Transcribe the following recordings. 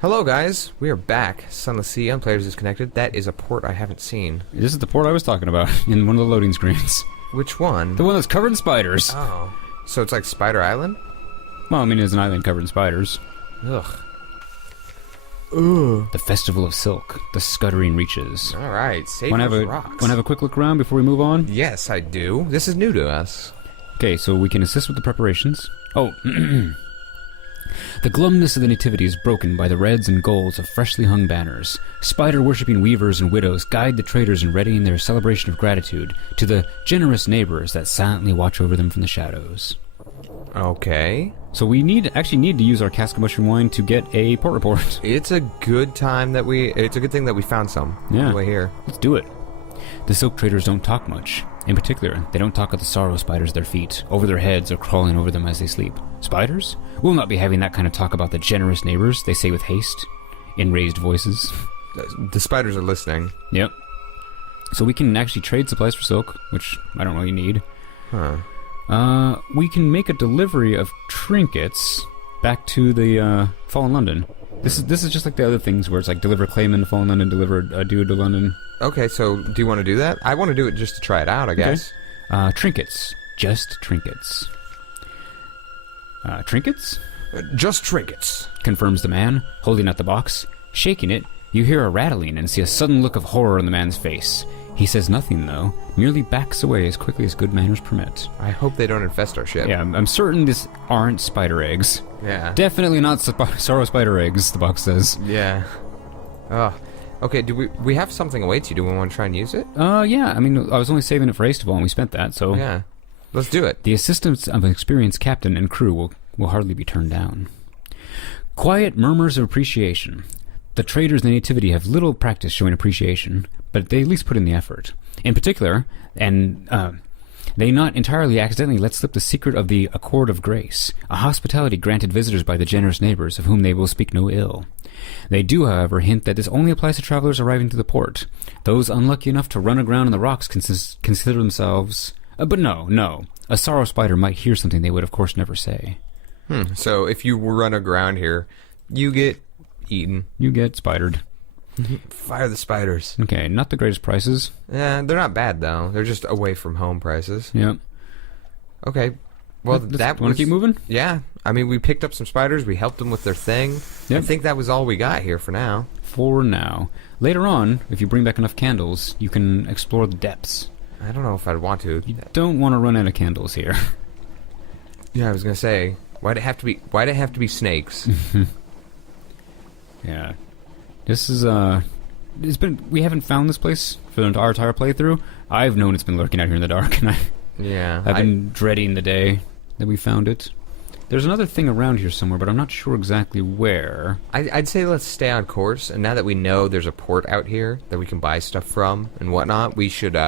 Hello guys, we are back. Sunless Sea on PlayersDisconnected. That is a port I haven't seen. This is the port I was talking about in one of the loading screens. Which one? The one that's covered in spiders. Oh. So it's like Spider Island? Well, I mean, it's an island covered in spiders. Ugh. The Festival of Silk, the Scuttering Reaches. Alright, save Wanna those have rocks. Want to have a quick look around before we move on? Yes, I do. This is new to us. Okay, so we can assist with the preparations. Oh, the glumness of the nativity is broken by the reds and golds of freshly hung banners. Spider-worshipping weavers and widows guide the traders in readying their celebration of gratitude to the generous neighbors that silently watch over them from the shadows. Okay. So we actually need to use our cask of mushroom wine to get a port report. It's a good time that it's a good thing that we found some. Yeah. On the way here. Let's do it. The silk traders don't talk much. In particular, they don't talk of the sorrow spiders at their feet, over their heads, or crawling over them as they sleep. Spiders? We'll not be having that kind of talk about the generous neighbors, they say with haste, in raised voices. The spiders are listening. Yep. So we can actually trade supplies for silk, which I don't really need. Huh. We can make a delivery of trinkets back to the Fallen London. This is just like the other things where it's like deliver Clayman to Fallen London, deliver a dude to London. Okay, so do you want to do that? I want to do it just to try it out, I guess. Trinkets. Just trinkets. Trinkets? Just trinkets. Confirms the man, holding out the box. Shaking it, you hear a rattling and see a sudden look of horror on the man's face. He says nothing, though, merely backs away as quickly as good manners permit. I hope they don't infest our ship. Yeah, I'm certain this aren't spider eggs. Yeah. Definitely not sorrow spider eggs, the box says. Yeah. Ugh. Okay, do we have something awaits you? Do we want to try and use it? Yeah, I mean, I was only saving it for Astival and we spent that, so... Yeah. Let's do it. The assistance of an experienced captain and crew will hardly be turned down. Quiet murmurs of appreciation. The traders in the nativity have little practice showing appreciation, but they at least put in the effort. In particular, and they not entirely accidentally let slip the secret of the Accord of Grace, a hospitality granted visitors by the generous neighbors of whom they will speak no ill. They do, however, hint that this only applies to travelers arriving to the port. Those unlucky enough to run aground on the rocks consider themselves... but no. A sorrow spider might hear something they would, of course, never say. So if you run aground here, you get eaten. You get spidered. Fire the spiders. Okay, not the greatest prices. Yeah, they're not bad, though. They're just away from home prices. Yep. Okay. Well, that was... Want to keep moving? Yeah. I mean, we picked up some spiders. We helped them with their thing. Yep. I think that was all we got here for now. For now. Later on, if you bring back enough candles, you can explore the depths. I don't know if I'd want to. You don't want to run out of candles here. Yeah, I was gonna say, why'd it have to be snakes? Yeah. This is, we haven't found this place for our entire playthrough. I've known it's been lurking out here in the dark, and Yeah. I've been dreading the day that we found it. There's another thing around here somewhere, but I'm not sure exactly where. I'd say let's stay on course, and now that we know there's a port out here that we can buy stuff from and whatnot, we should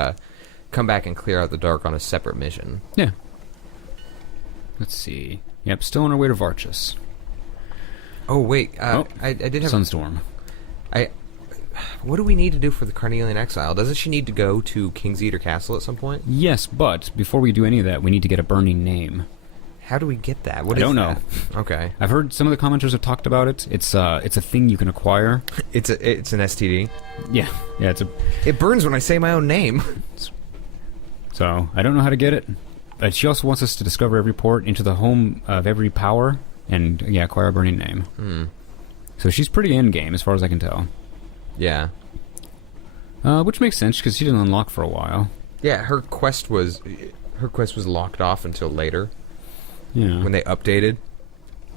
come back and clear out the dark on a separate mission. Yeah. Let's see. Yep, still on our way to Varchus. Oh wait, I did have Sunstorm. What do we need to do for the Carnelian Exile? Doesn't she need to go to King's Eater Castle at some point? Yes, but before we do any of that, we need to get a burning name. How do we get that? I don't know. Okay. I've heard some of the commenters have talked about it. It's a thing you can acquire. It's an STD. Yeah, it's a... It burns when I say my own name. So, I don't know how to get it. But she also wants us to discover every port into the home of every power and, yeah, acquire a burning name. So she's pretty in-game, as far as I can tell. Yeah. Which makes sense, because she didn't unlock for a while. Yeah, her quest was locked off until later. Yeah. When they updated.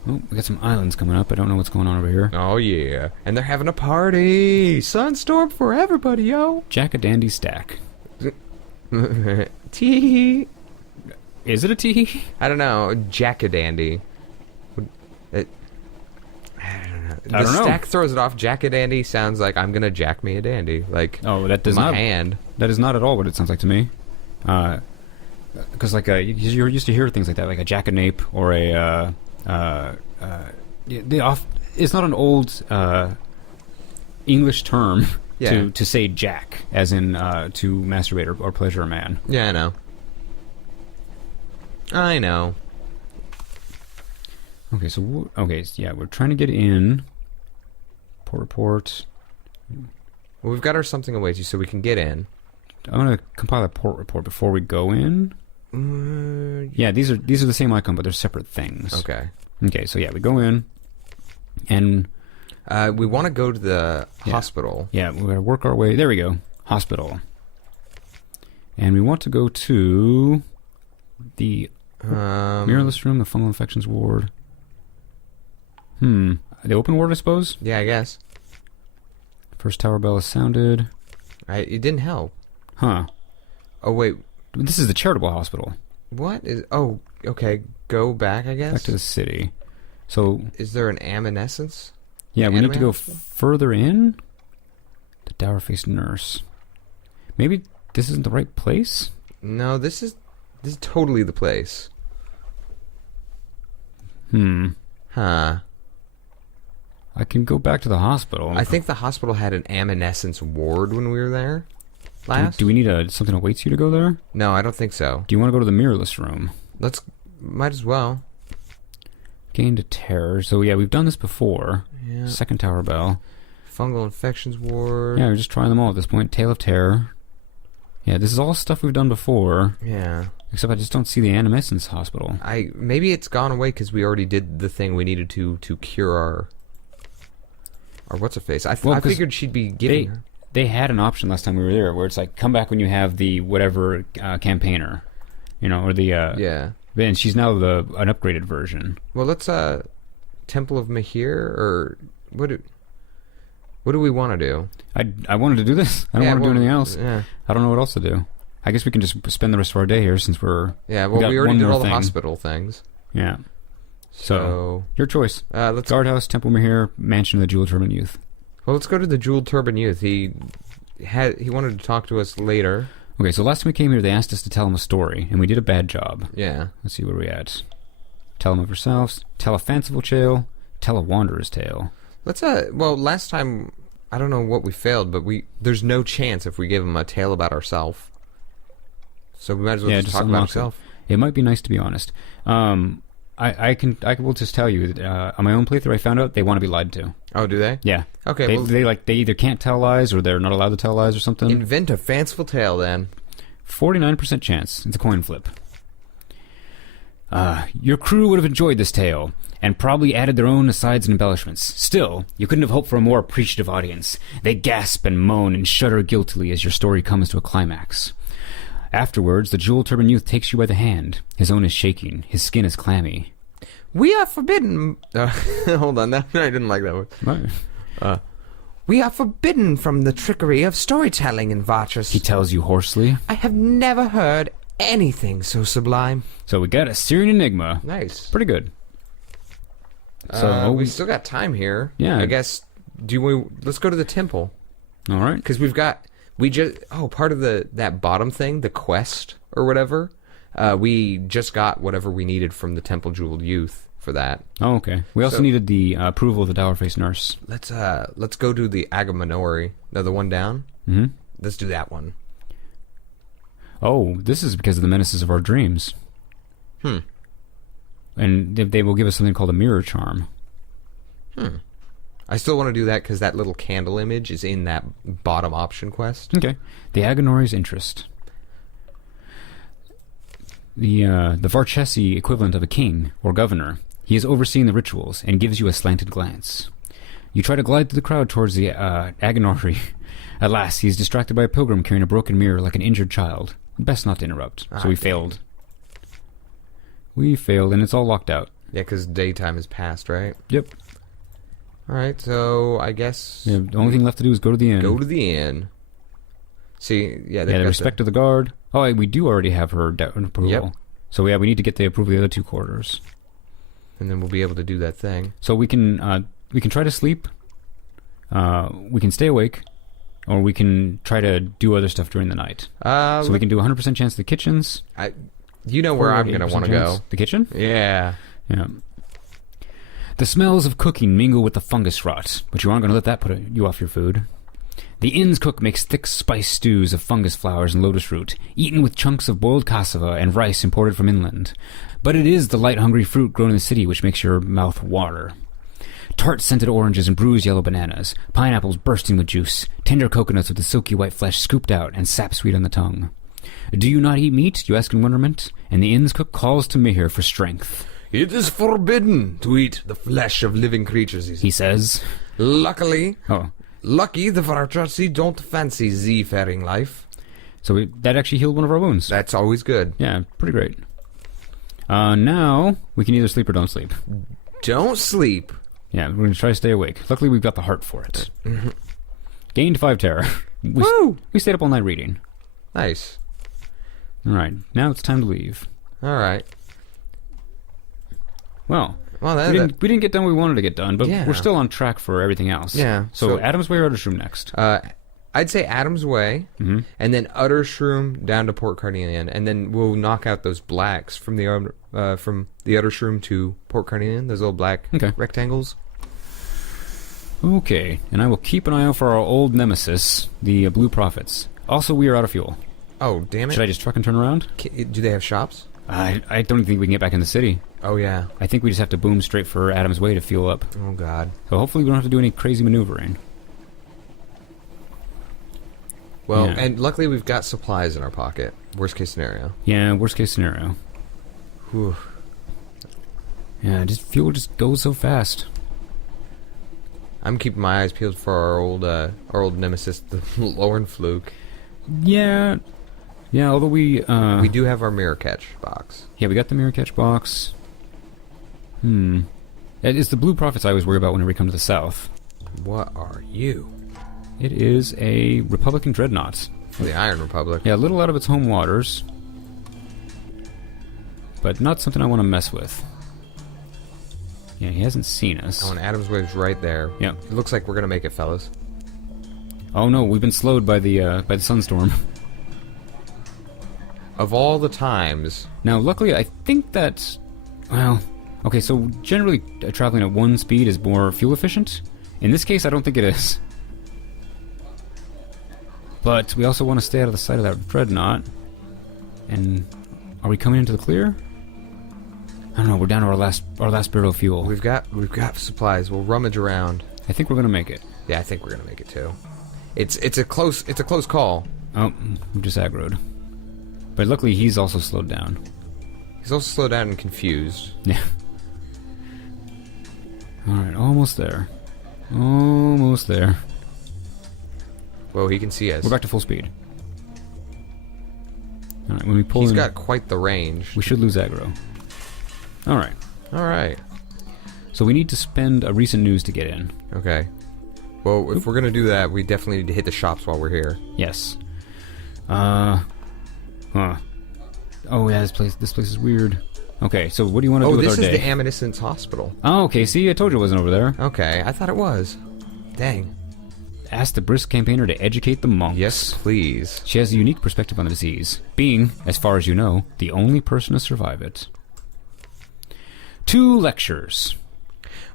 Oh, we got some islands coming up. I don't know what's going on over here. Oh, yeah. And they're having a party! Sunstorm for everybody, yo! Jack-a-dandy stack. Tee. Is it a tee? I don't know. Jack-a-dandy. I don't know. The stack throws it off. Jack-a-dandy sounds like I'm gonna jack me a dandy. Like, oh, that does my not... hand. That is not at all what it sounds like to me. Because, like, you're used to hear things like that, like a jackanape or a... it's not an old English term to say jack, as in to masturbate or pleasure a man. Yeah, I know. Okay, so yeah, we're trying to get in. report. Well, we've got our something awaits you, so we can get in. I'm going to compile a port report before we go in. Yeah, these are the same icon, but they're separate things. Okay. Okay, so yeah, we go in, and... we want to go to the hospital. Yeah, we're going to work our way... There we go. Hospital. And we want to go to the mirrorless room, the fungal infections ward. The open ward, I suppose? Yeah, I guess. First tower bell is sounded. It didn't help. Huh. Oh, wait. This is the charitable hospital. What is... Oh, okay. Go back, I guess? Back to the city. So... Is there an aminescence? Yeah, we need to go further in. The dour-faced nurse. Maybe this isn't the right place? No, this is totally the place. Huh. I can go back to the hospital. I think the hospital had an aminescence ward when we were there last. Do we need something awaits you to go there? No, I don't think so. Do you want to go to the mirrorless room? Might as well. Gain to terror. So yeah, we've done this before. Yeah. Second tower bell. Fungal infections ward. Yeah, we're just trying them all at this point. Tale of terror. Yeah, this is all stuff we've done before. Yeah. Except I just don't see the animescence hospital. Maybe it's gone away because we already did the thing we needed to cure our what's her face. I figured she'd be giving her. They had an option last time we were there where it's like, come back when you have the whatever campaigner, or the yeah. And she's now an upgraded version. Well, let's Temple of Mahir, or what do we want to do? I wanted to do this. I don't want to do anything else. Yeah. I don't know what else to do. I guess we can just spend the rest of our day here since we're... Yeah, well, we already did all the hospital things. Yeah. So your choice. Let's Guardhouse, Temple Mahir, Mansion of the Jewel Turban Youth. Well, let's go to the Jeweled Turban Youth. He wanted to talk to us later. Okay, so last time we came here, they asked us to tell him a story, and we did a bad job. Yeah. Let's see where we're at. Tell him of ourselves, tell a fanciful tale, tell a wanderer's tale. Let's, well, last time, I don't know what we failed, but there's no chance if we give him a tale about ourselves. So we might as well just talk about ourselves. It might be nice to be honest. I will just tell you that on my own playthrough, I found out they want to be lied to. Oh, do they? Yeah. Okay. They either can't tell lies or they're not allowed to tell lies or something. Invent a fanciful tale, then. 49% chance. It's a coin flip. Your crew would have enjoyed this tale and probably added their own asides and embellishments. Still, you couldn't have hoped for a more appreciative audience. They gasp and moan and shudder guiltily as your story comes to a climax. Afterwards, the Jewel Turban Youth takes you by the hand. His own is shaking. His skin is clammy. We are forbidden... hold on, I didn't like that one. We are forbidden from the trickery of storytelling in Varchus. He tells you hoarsely. I have never heard anything so sublime. So we got a Syrian enigma. Nice. Pretty good. So we still got time here. Yeah. I guess, let's go to the temple. All right. Because part of that bottom thing, the quest or whatever, we just got whatever we needed from the Temple Jeweled Youth for that. Oh, okay. We also needed the approval of the dour-faced nurse. Let's go to the Agamemnori. No, the one down? Mm-hmm. Let's do that one. Oh, this is because of the menaces of our dreams. And they will give us something called a mirror charm. I still want to do that because that little candle image is in that bottom option quest. Okay. The Agonori's interest. The Varchesi equivalent of a king or governor. He is overseeing the rituals and gives you a slanted glance. You try to glide through the crowd towards the Agonori. Alas, he is distracted by a pilgrim carrying a broken mirror like an injured child. Best not to interrupt. So we failed. We failed, and it's all locked out. Yeah, because daytime has passed, right? Yep. Alright, so I guess... Yeah, the only thing left to do is go to the inn. Go to the inn. See, yeah, the respect of the guard. Oh, we do already have her approval. Yep. So yeah, we need to get the approval of the other two quarters. And then we'll be able to do that thing. So we can try to sleep. We can stay awake. Or we can try to do other stuff during the night. So we can do 100% chance of the kitchens. You know where I'm going to want to go. The kitchen? Yeah. Yeah. The smells of cooking mingle with the fungus rot, but you aren't going to let that put you off your food. The inn's cook makes thick spice stews of fungus flowers and lotus root, eaten with chunks of boiled cassava and rice imported from inland. But it is the light-hungry fruit grown in the city which makes your mouth water. tart scented oranges and bruised yellow bananas, pineapples bursting with juice, tender coconuts with the silky white flesh scooped out and sap sweet on the tongue. Do you not eat meat, you ask in wonderment? And the inn's cook calls to Mihir for strength. It is forbidden to eat the flesh of living creatures, he says. Lucky the Varajasi don't fancy seafaring life. So that actually healed one of our wounds. That's always good. Yeah, pretty great. Now, we can either sleep or don't sleep. Don't sleep. Yeah, we're going to try to stay awake. Luckily, we've got the heart for it. Mm-hmm. Gained 5 terror. Woo! We stayed up all night reading. Nice. All right, now it's time to leave. All right. Well, we didn't get done what we wanted to get done, but yeah. We're still on track for everything else. Yeah. So Adam's Way or Uttershroom next? I'd say Adam's Way, and then Uttershroom down to Port Carnelian, and then we'll knock out those blacks from the Uttershroom to Port Carnelian, those little black rectangles. Okay, and I will keep an eye out for our old nemesis, the Blue Prophets. Also, we are out of fuel. Oh, damn it. Should I just truck and turn around? Do they have shops? I don't think we can get back in the city. Oh, yeah. I think we just have to boom straight for Adam's Way to fuel up. Oh, God. So hopefully we don't have to do any crazy maneuvering. Well, and luckily we've got supplies in our pocket. Worst case scenario. Yeah, worst case scenario. Whew. Yeah, fuel just goes so fast. I'm keeping my eyes peeled for our old nemesis, the Lorn Fluke. Yeah, although we do have our mirror catch box. Yeah, we got the mirror catch box. It's the Blue Prophets I always worry about whenever we come to the south. What are you? It is a Republican dreadnought. For the Iron Republic. Yeah, a little out of its home waters. But not something I want to mess with. Yeah, he hasn't seen us. Oh, and Adam's Wave's right there. Yeah. It looks like we're going to make it, fellas. Oh no, we've been slowed by the sunstorm. Of all the times. Now, luckily, I think that... Well, okay, so generally traveling at 1 speed is more fuel efficient. In this case, I don't think it is. But we also want to stay out of the sight of that dreadnought. And are we coming into the clear? I don't know. We're down to our last barrel of fuel. We've got supplies. We'll rummage around. I think we're gonna make it. Yeah, I think we're gonna make it too. It's a close call. Oh, we just aggroed. But luckily, he's also slowed down. He's also slowed down and confused. Yeah. All right, almost there. Almost there. Well, he can see us. We're back to full speed. All right, when we pull He's got quite the range. We should lose aggro. All right. All right. So we need to spend a recent news to get in. Okay. Well, if we're going to do that, we definitely need to hit the shops while we're here. Yes. Oh, yeah, this place is weird. Okay, so what do you want to do with our day? Oh, this is the Amnescence Hospital. Oh, okay, see, I told you it wasn't over there. Okay, I thought it was. Dang. Ask the brisk campaigner to educate the monks. Yes, please. She has a unique perspective on the disease, being, as far as you know, the only person to survive it. 2 lectures.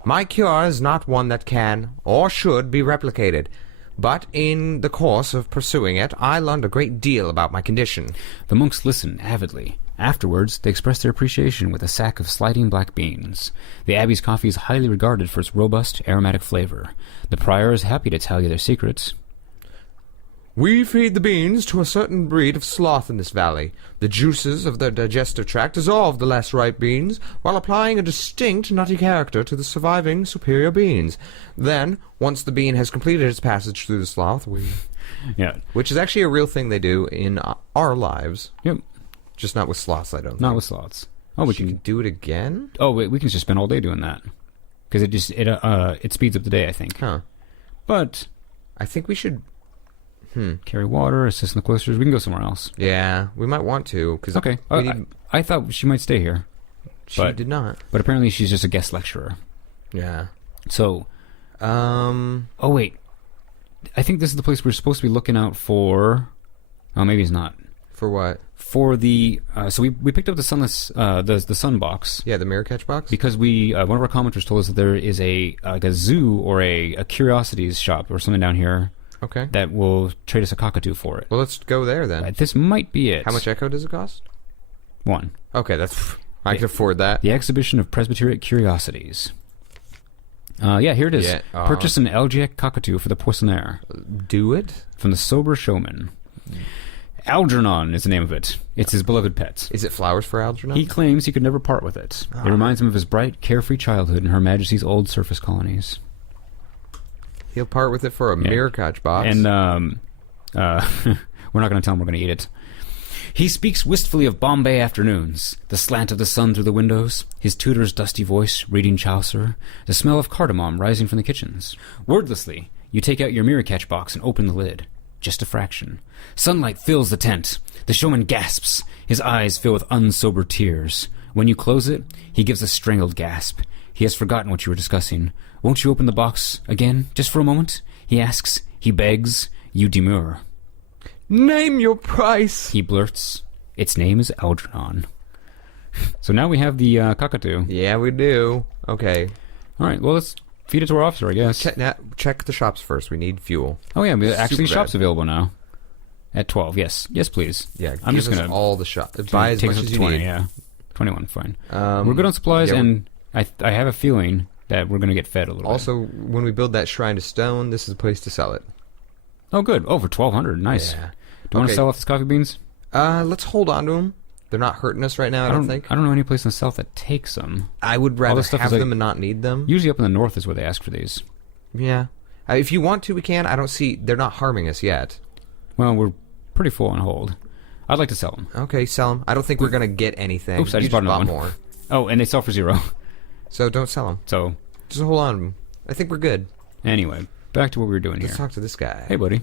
My cure is not one that can or should be replicated, but in the course of pursuing it, I learned a great deal about my condition. The monks listen avidly. Afterwards, they express their appreciation with a sack of sliding black beans. The abbey's coffee is highly regarded for its robust, aromatic flavor. The prior is happy to tell you their secrets. We feed the beans to a certain breed of sloth in this valley. The juices of their digestive tract dissolve the less ripe beans, while applying a distinct nutty character to the surviving superior beans. Then, once the bean has completed its passage through the sloth, which is actually a real thing they do in our lives. Yep. Just not with sloths, I don't think. Not with sloths. Oh, we can do it again? Oh, wait, we can just spend all day doing that. Because it speeds up the day, I think. Huh. But I think we should... Carry water, assist in the cloisters. We can go somewhere else. Yeah, we might want to. Cause okay. I thought she might stay here. She did not. But apparently she's just a guest lecturer. Yeah. So... Oh, wait. I think this is the place we're supposed to be looking out for... Oh, maybe it's not. For what? For the... so we picked up the Sunless... the Sun box. Yeah, the mirror catch box? Because one of our commenters told us that there is a zoo or a curiosities shop or something down here... Okay. That will trade us a cockatoo for it. Well, let's go there then. This might be it. How much echo does it cost? 1. Okay, I can afford that. The Exhibition of Presbyterian Curiosities. Yeah, here it is. Yeah, Purchase an Algiac cockatoo for the Poissonnaire. Do it? From the Sober Showman. Algernon is the name of it. It's his beloved pet. Is it flowers for Algernon? He claims he could never part with it. It reminds him of his bright, carefree childhood in Her Majesty's old surface colonies. He'll part with it for a Miracatch box. And we're not going to tell him we're going to eat it. He speaks wistfully of Bombay afternoons, the slant of the sun through the windows, his tutor's dusty voice reading Chaucer, the smell of cardamom rising from the kitchens. Wordlessly, you take out your Miracatch box and open the lid. Just a fraction. Sunlight fills the tent. The showman gasps. His eyes fill with unsober tears. When you close it, he gives a strangled gasp. He has forgotten what you were discussing. Won't you open the box again, just for a moment? He asks. He begs. You demur. Name your price! He blurts. Its name is Algernon. So now we have the cockatoo. Yeah, we do. Okay. All right, well, let's feed it to our officer, I guess. Check the shops first. We need fuel. Oh, yeah, actually, Super shop's bad. available now. At 12, yes. Yes, please. Yeah, I'm give just us gonna all the shop. Buy as take much us up as to you 20, need. yeah. 21, fine. We're good on supplies, yeah, and I have a feeling that we're going to get fed a little bit. Also, when we build that shrine to stone, this is the place to sell it. Oh, good. Oh, for 1,200. Nice. Yeah. Do you want to sell off these coffee beans? Let's hold on to them. They're not hurting us right now, I don't think. I don't know any place in the south that takes them. I would rather stuff have is them and not need them. Usually up in the north is where they ask for these. Yeah. If you want to, we can. I don't see... They're not harming us yet. Well, we're pretty full on hold. I'd like to sell them. Okay, sell them. I don't think we're going to get anything. Oops, I just bought another one. More. Oh, and they sell for 0. So don't sell them. So... Just hold on to them. I think we're good. Anyway, back to what we were doing Let's here. talk to this guy. Hey, buddy.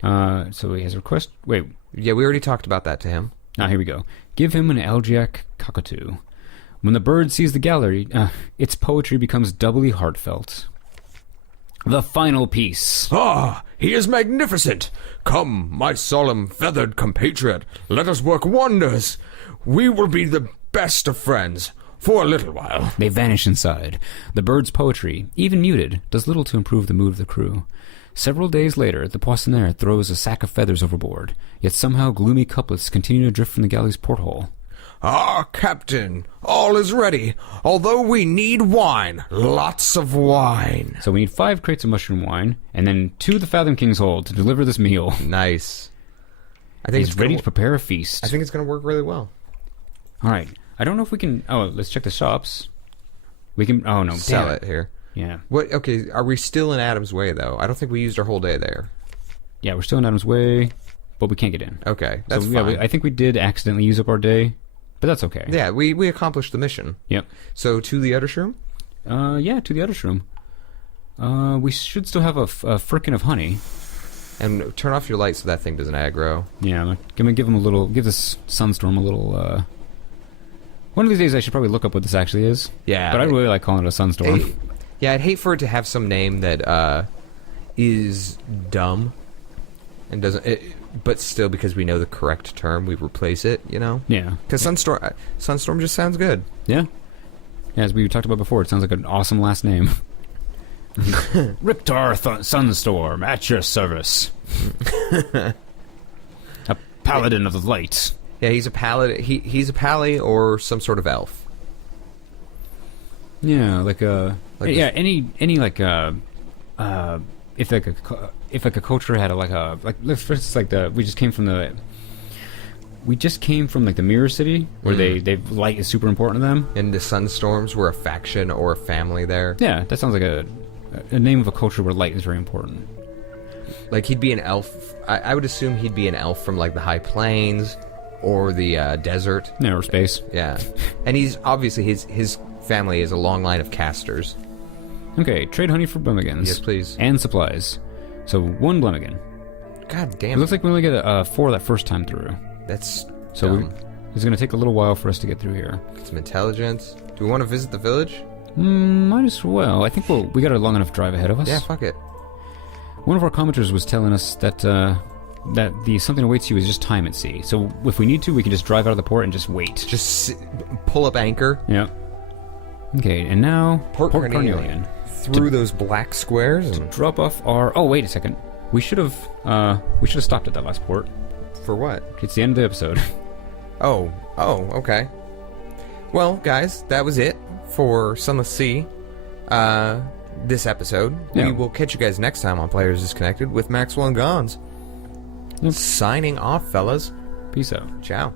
So he has a request. Wait. Yeah, we already talked about that to him. Here we go. Give him an Algiac cockatoo. When the bird sees the gallery, its poetry becomes doubly heartfelt. The final piece. Ah, he is magnificent. Come, my solemn feathered compatriot, let us work wonders. We will be the best of friends for a little while. They vanish inside. The bird's poetry, even muted, does little to improve the mood of the crew. Several days later, the Poissonnaire throws a sack of feathers overboard, yet somehow gloomy couplets continue to drift from the galley's porthole. Ah, Captain, all is ready, although we need wine, lots of wine. So we need 5 crates of mushroom wine, and then 2 of the Fathom King's hold to deliver this meal. Nice. I think He's ready to prepare a feast. I think it's going to work really well. All right. I don't know if we can... Oh, let's check the shops. We can... Oh, no. Sell it here. Yeah. What? Okay, are we still in Adam's Way, though? I don't think we used our whole day there. Yeah, we're still in Adam's Way, but we can't get in. Okay, that's so, fine. Yeah, I think we did accidentally use up our day, but that's okay. Yeah, we accomplished the mission. Yep. So, to the Uddershroom? Yeah, to the Uddershroom. We should still have a frickin' of honey. And turn off your light so that thing doesn't aggro. Yeah, I'm gonna give him a little... Give this Sunstorm a little... One of these days I should probably look up what this actually is. Yeah. But I really like calling it a Sunstorm. Yeah, I'd hate for it to have some name that is dumb and doesn't... but still, because we know the correct term, we replace it, you know? Yeah. Because Sunstorm just sounds good. Yeah. Yeah, as we talked about before, it sounds like an awesome last name. Riptar Sunstorm, at your service. A paladin of the light. Yeah, he's a paladin. He's a pally or some sort of elf. Yeah, like a... Like yeah, any like if like a culture had like for instance like we just came from like the Mirror City where they light is super important to them, and the Sunstorms were a faction or a family there. Yeah, that sounds like a name of a culture where light is very important. Like he'd be an elf. I would assume he'd be an elf from like the High Plains or the desert. Yeah, or space. Yeah, and he's obviously his family is a long line of casters. Okay, trade honey for Blemigans. Yes, please. And supplies. So 1 Blemigan. God damn it. It looks like we only get 4 that first time through. That's so it's going to take a little while for us to get through here. Get some intelligence. Do we want to visit the village? Might as well. I think we got a long enough drive ahead of us. Yeah, fuck it. One of our commenters was telling us that the something awaits you is just time at sea. So if we need to, we can just drive out of the port and just wait. Just pull up anchor. Yeah. Okay, and now Port Carnelian. Through those black squares to drop off our... Oh, wait a second. We should have stopped at that last port. For what? It's the end of the episode. Oh, okay. Well, guys, that was it for Sunless Sea. this episode. Yeah. We will catch you guys next time on Players Disconnected with Maxwell and Gons. Yep. Signing off, fellas. Peace out. Ciao.